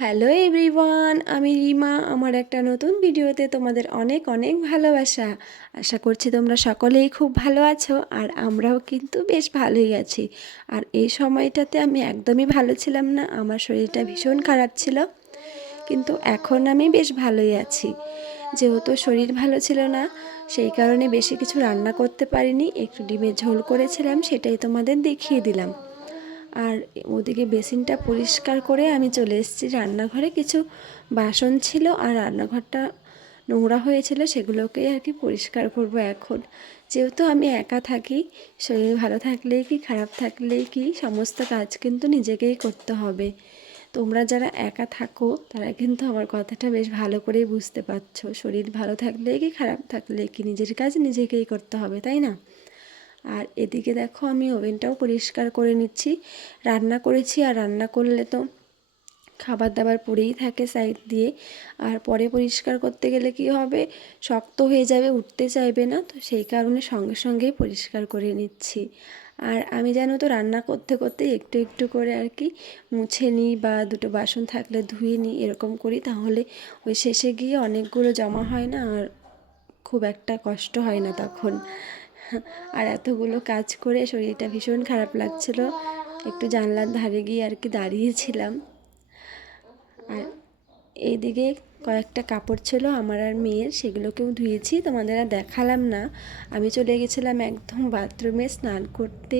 Hello everyone, আমি রিমা। আমার একটা নতুন ভিডিওতে তোমাদের অনেক অনেক ভালোবাসা। আশা করছি তোমরা সকলেই খুব ভালো আছো, আর আমরাও কিন্তু বেশ ভালোই আছি। আর এই সময়টাতে আমি একদমই ভালো ছিলাম না, আমার শরীরটা ভীষণ খারাপ ছিল, কিন্তু এখন আমি বেশ ভালোই আছি। যেহেতু শরীর ভালো ছিল না, সেই কারণে বেশি কিছু রান্না করতে পারিনি, একটু ডিমের ঝোল করেছিলাম, সেটাই তোমাদের দেখিয়ে দিলাম। আর ওদিকে বেসিনটা পরিষ্কার করে আমি চলে এসেছি রান্নাঘরে। কিছু বাসন ছিল আর রান্নাঘরটা নোংরা হয়েছিল, সেগুলোকে আর কি পরিষ্কার করব এখন। যেহেতু আমি একা থাকি, শরীর ভালো থাকলেই কি খারাপ থাকলেই কি সমস্ত কাজ কিন্তু নিজেকেই করতে হবে। তোমরা যারা একা থাকো তারা কিন্তু আমার কথাটা বেশ ভালো করেই বুঝতে পারছো। শরীর ভালো থাকলে কি খারাপ থাকলে কি নিজের কাজ নিজেকেই করতে হবে, তাই না? আর এদিকে দেখো আমি ওভেনটাও পরিষ্কার করে নিচ্ছি। রান্না করেছি, আর রান্না করলে তো খাবার দাবার পড়েই থাকে সাইড দিয়ে, আর পরে পরিষ্কার করতে গেলে কি হবে, শক্ত হয়ে যাবে, উঠতে চাইবে না, তো সেই কারণে সঙ্গে সঙ্গেই পরিষ্কার করে নিচ্ছি। আর আমি জানো তো রান্না করতে করতে একটু একটু করে আর কি মুছে নিই, বা দুটো বাসন থাকলে ধুয়ে নিই, এরকম করি। তাহলে ওই শেষে গিয়ে অনেকগুলো জমা হয় না, আর খুব একটা কষ্ট হয় না তখন। আর এতগুলো কাজ করে শরীরটা ভীষণ খারাপ লাগছিল, একটু জানলার ধারে গিয়ে আর কি দাঁড়িয়েছিলাম। আর এইদিকে কয়েকটা কাপড় ছিল আমার আর মেয়ের, সেগুলোকেও ধুয়েছি, তোমাদের আর দেখালাম না। আমি চলে গেছিলাম একদম বাথরুমে স্নান করতে,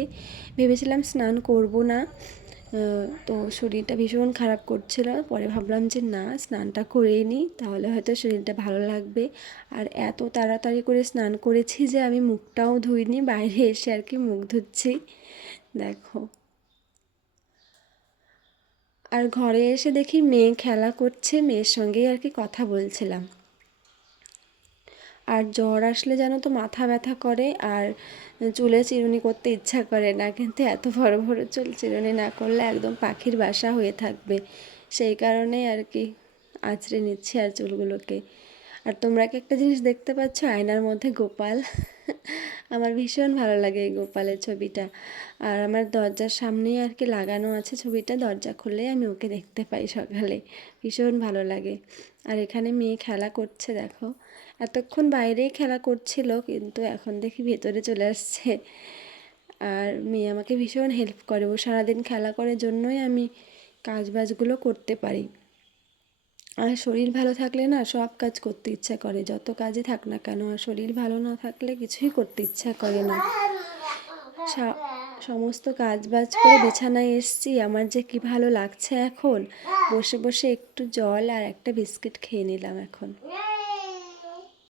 ভেবেছিলাম স্নান করব না, তো শরীরটা ভীষণ খারাপ করছিল। পরে ভাবলাম যে না, স্নানটা করেই নিই, তাহলে হয়তো শরীরটা ভালো লাগবে। আর এত তাড়াতাড়ি করে স্নান করেছি যে আমি মুখটাও ধুইনি, বাইরে এসে আর কি মুখ ধুচ্ছি, দেখো। আর ঘরে এসে দেখি মেয়ে খেলা করছে, মেয়ের সঙ্গেই আর কি কথা বলছিলাম। আর জ্বর আসলে জানো তো মাথা ব্যথা করে, আর চুলে চিরুনি করতে ইচ্ছা করে না, কিন্তু এত বড় বড় চুল চিরুনি না করলে একদম পাখির বাসা হয়ে থাকবে, সেই কারণেই আর কি আঁচড়ে নিচ্ছি আর চুলগুলোকে। আর তোমরা কি একটা জিনিস দেখতে পাচ্ছ, আয়নার মধ্যে গোপাল। আমার ভীষণ ভালো লাগে এই গোপালের ছবিটা। আর আমার দরজার সামনেই আর কি লাগানো আছে ছবিটা, দরজা খুললেই আমি ওকে দেখতে পাই সকালে, ভীষণ ভালো লাগে। আর এখানে মেয়ে খেলা করছে দেখো, এতক্ষণ বাইরেই খেলা করছিল, কিন্তু এখন দেখি ভেতরে চলে আসছে। আর মেয়ে আমাকে ভীষণ হেল্প করে, ও সারাদিন খেলা করার জন্যই আমি কাজ বাজগুলো করতে পারি। আর শরীর ভালো থাকলে না সব কাজ করতে ইচ্ছা করে, যত কাজই থাক না কেন, আর শরীর ভালো না থাকলে কিছুই করতে ইচ্ছা করে না। সমস্ত কাজ বাজ করে বিছানায় এসছি, আমার যে কি ভালো লাগছে এখন। বসে বসে একটু জল আর একটা বিস্কিট খেয়ে নিলাম এখন।